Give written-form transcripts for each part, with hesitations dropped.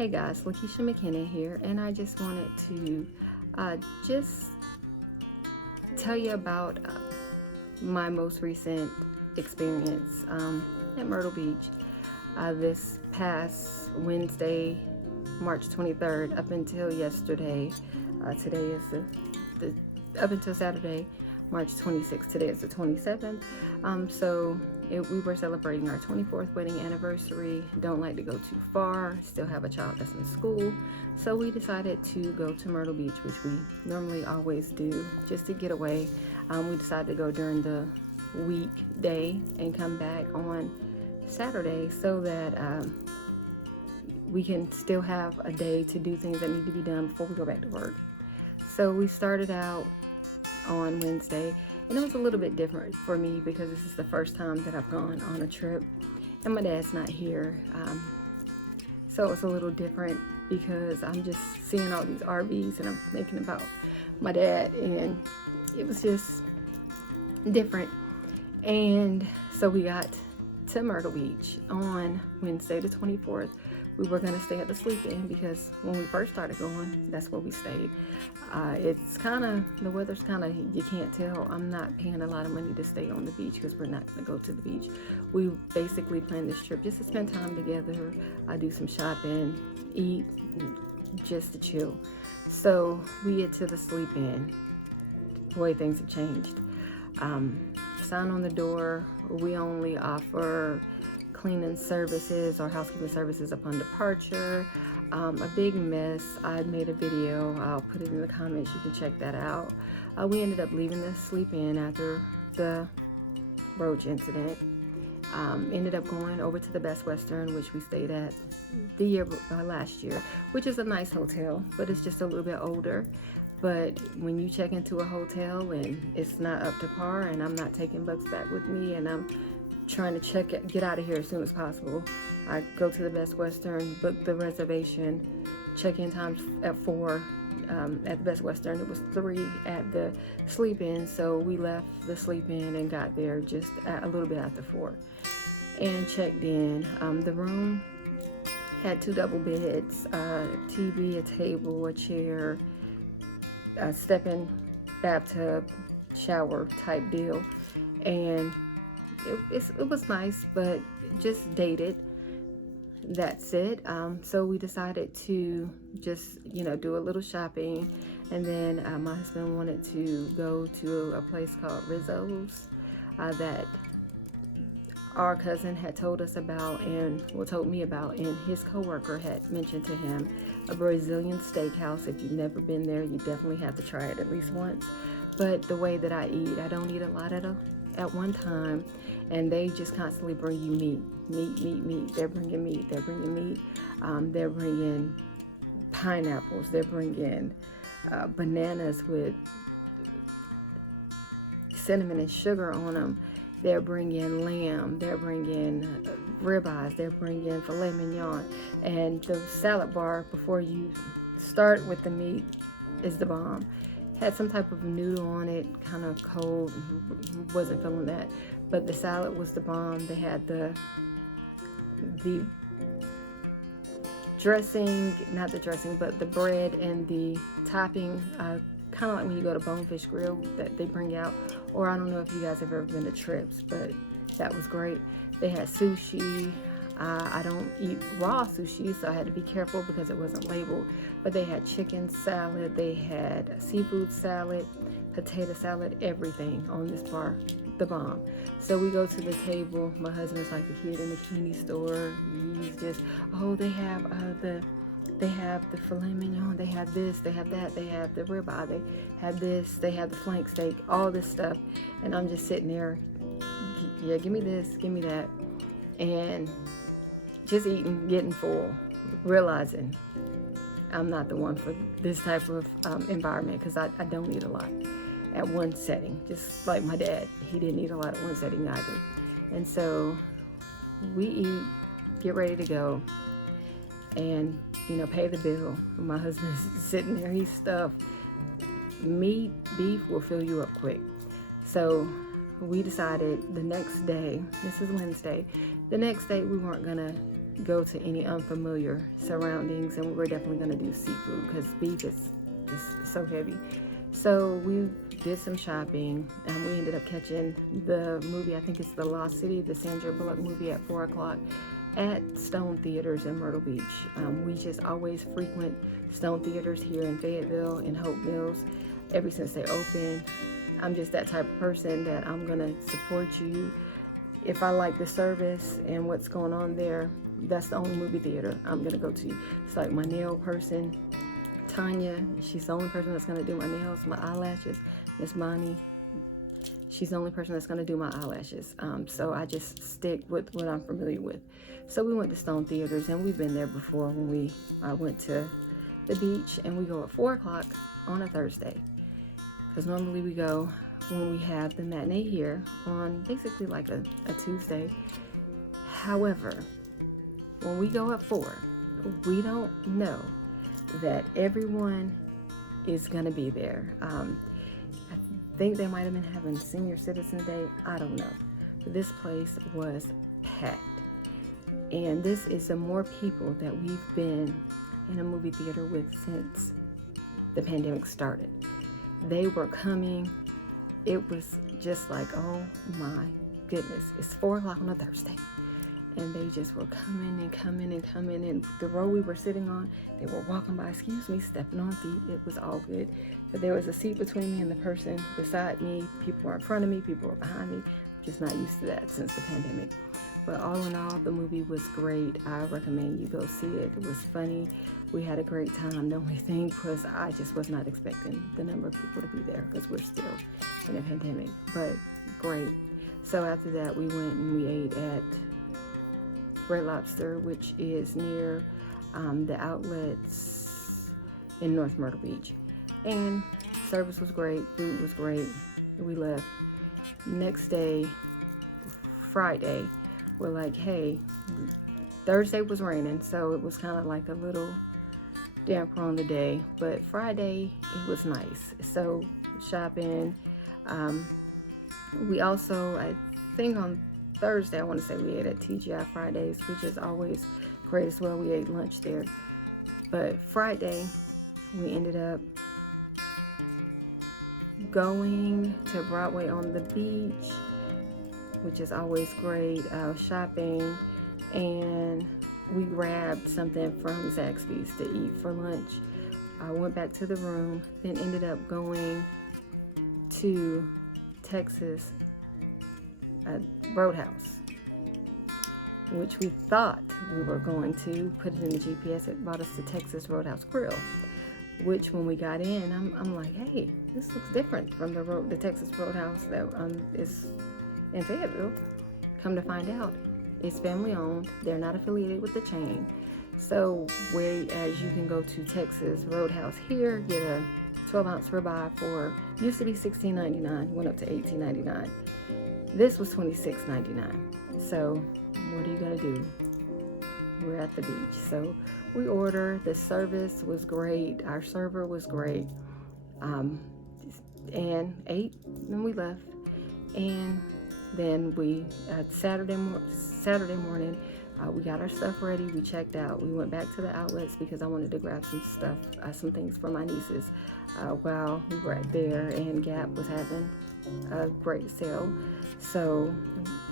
Hey guys, Lakeisha McKenna here, and I just wanted to just tell you about my most recent experience at Myrtle Beach this past Wednesday, March 23rd, up until yesterday. Today is the up until Saturday, March 26th. Today is the 27th. We were celebrating our 24th wedding anniversary. Don't like to go too far. Still have a child that's in school. So we decided to go to Myrtle Beach, which we normally always do, just to get away. We decided to go during the weekday and come back on Saturday so that we can still have a day to do things that need to be done before we go back to work. So we started out on Wednesday, and it was a little bit different for me because this is the first time that I've gone on a trip and my dad's not here. So it's a little different because I'm just seeing all these RVs and I'm thinking about my dad, and it was just different. And so we got to Myrtle Beach on Wednesday the 24th. We were going to stay at the Sleep Inn because when we first started going, that's where we stayed. The weather's kind of, you can't tell. I'm not paying a lot of money to stay on the beach because we're not going to go to the beach. We basically planned this trip just to spend time together, do some shopping, eat, just to chill. So we get to the Sleep Inn. Boy, things have changed. Sign on the door, we only offer cleaning services or housekeeping services upon departure. A big mess. I made a video. I'll put it in the comments. You can check that out. We ended up leaving the Sleep Inn after the roach incident. Ended up going over to the Best Western, which we stayed at last year, which is a nice hotel, but it's just a little bit older. But when you check into a hotel and it's not up to par, and I'm not taking bucks back with me, and I'm trying to get out of here as soon as possible, I go to the Best Western, book the reservation, check-in times at 4 at the Best Western. It was 3 at the Sleep Inn, so we left the Sleep Inn and got there just a little bit after 4 and checked in. The room had 2 double beds, a TV, a table, a chair, a step-in bathtub, shower type deal, and it was nice, but just dated. That's it. So we decided to just do a little shopping, and then my husband wanted to go to a place called Rizzo's that our cousin had told us about, and told me about, and his coworker had mentioned to him, a Brazilian steakhouse. If you've never been there, you definitely have to try it at least once. But the way that I eat, I don't eat a lot at one time, and they just constantly bring you meat. They're bringing meat. They're bringing pineapples. They're bringing bananas with cinnamon and sugar on them. They're bringing lamb. They're bringing ribeyes. They're bringing filet mignon. And the salad bar before you start with the meat is the bomb. Had some type of noodle on it, kind of cold. Wasn't feeling that, but the salad was the bomb. They had the dressing, not the dressing, but the bread and the topping, kind of like when you go to Bonefish Grill that they bring out. Or I don't know if you guys have ever been to Trips, but that was great. They had sushi. I don't eat raw sushi, so I had to be careful because it wasn't labeled. But they had chicken salad, they had seafood salad, potato salad, everything on this bar, the bomb. So we go to the table. My husband's like a kid in a candy store. He's just, they have the filet mignon, they have this, they have that, they have the ribeye, they have this, they have the flank steak, all this stuff. And I'm just sitting there, yeah, give me this, give me that. And just eating, getting full, realizing I'm not the one for this type of environment, because I don't eat a lot at one setting. Just like my dad, he didn't eat a lot at one setting either. And so we eat, get ready to go, and pay the bill. My husband's sitting there, he's stuffed. Meat, beef will fill you up quick. So we decided the next day, this is Wednesday, the next day we weren't gonna go to any unfamiliar surroundings, and we were definitely going to do seafood because beef is just so heavy. So we did some shopping, and we ended up catching the movie, I think it's The Lost City, the Sandra Bullock movie, at 4 o'clock at Stone Theaters in Myrtle Beach. We just always frequent Stone Theaters here in Fayetteville and Hope Mills ever since they opened. I'm just that type of person that I'm gonna support you. If I like the service and what's going on there, that's the only movie theater I'm gonna go to. It's like my nail person, Tanya, she's the only person that's gonna do my nails, my eyelashes. Miss Bonnie, she's the only person that's gonna do my eyelashes. So I just stick with what I'm familiar with. So we went to Stone Theaters, and we've been there before when we went to the beach, and we go at 4 o'clock on a Thursday. Because normally we go when we have the matinee here on basically like a Tuesday. However, when we go at 4, we don't know that everyone is gonna be there. I think they might have been having Senior Citizen Day, I don't know. But this place was packed. And this is the more people that we've been in a movie theater with since the pandemic started. They were coming. It was just like, oh my goodness, it's 4 o'clock on a Thursday. And they just were coming and coming and coming. And the row we were sitting on, they were walking by, excuse me, stepping on feet. It was all good. But there was a seat between me and the person beside me. People were in front of me, people were behind me. Just not used to that since the pandemic. But all in all, the movie was great. I recommend you go see it. It was funny. We had a great time. The only thing was I just was not expecting the number of people to be there because we're still in a pandemic. But great. So after that, we went and we ate at Red Lobster, which is near the outlets in North Myrtle Beach. And service was great. Food was great. We left. Next day, Friday, we're like, hey, Thursday was raining, so it was kind of like a little damper on the day, but Friday it was nice. So shopping, we also, I think on Thursday, I want to say we ate at TGI Fridays, which is always great as well. We ate lunch there. But Friday, we ended up going to Broadway on the beach, which is always great, shopping, and we grabbed something from Zaxby's to eat for lunch. I went back to the room, then ended up going to Texas Roadhouse, which we thought we were going to put it in the GPS. It brought us to Texas Roadhouse Grill, which when we got in, I'm like, hey, this looks different from the Texas Roadhouse that is in Fayetteville. Come to find out, it's family owned. They're not affiliated with the chain. So whereas you can go to Texas Roadhouse here, get a 12-ounce ribeye for, used to be $16.99, went up to $18.99. This was $26.99. So what are you gonna do? We're at the beach. So we ordered. The service was great. Our server was great. And ate, and we left. And then we, Saturday morning, we got our stuff ready. We checked out. We went back to the outlets because I wanted to grab some stuff, some things for my nieces while we were there. And Gap was having a great sale. So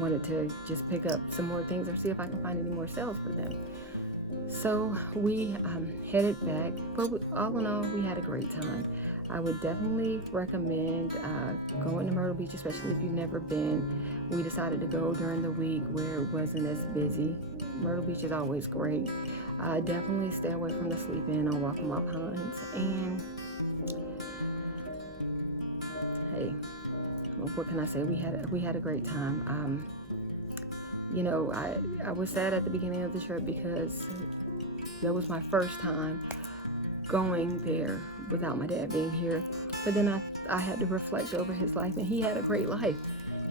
wanted to just pick up some more things or see if I can find any more sales for them. So we headed back, but all in all, we had a great time. I would definitely recommend going to Myrtle Beach, especially if you've never been. We decided to go during the week where it wasn't as busy. Myrtle Beach is always great. Definitely stay away from the sleep-in on Waccamaw Pines. And hey, what can I say? We had a great time. You know, I was sad at the beginning of the trip because that was my first time going there without my dad being here. But then I had to reflect over his life, and he had a great life.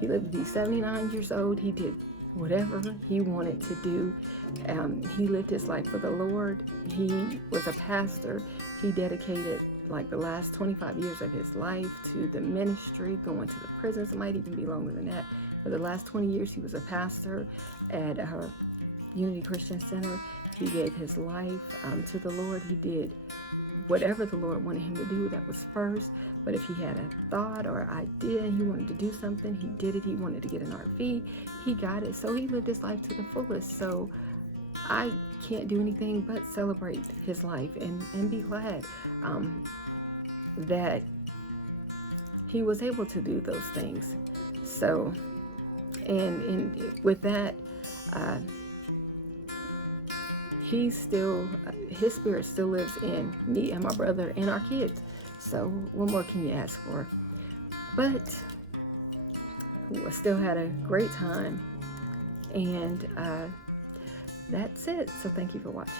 He lived to be 79 years old. He did whatever he wanted to do. He lived his life for the Lord. He was a pastor. He dedicated like the last 25 years of his life to the ministry, going to the prisons. It might even be longer than that. For the last 20 years, he was a pastor at Unity Christian Center. He gave his life to the Lord. He did whatever the Lord wanted him to do. That was first. But if he had a thought or idea, he wanted to do something, he did it. He wanted to get an RV, he got it. So he lived his life to the fullest. So I can't do anything but celebrate his life and be glad that he was able to do those things. So, and with that, his spirit still lives in me and my brother and our kids. So what more can you ask for? But we still had a great time, and that's it. So thank you for watching.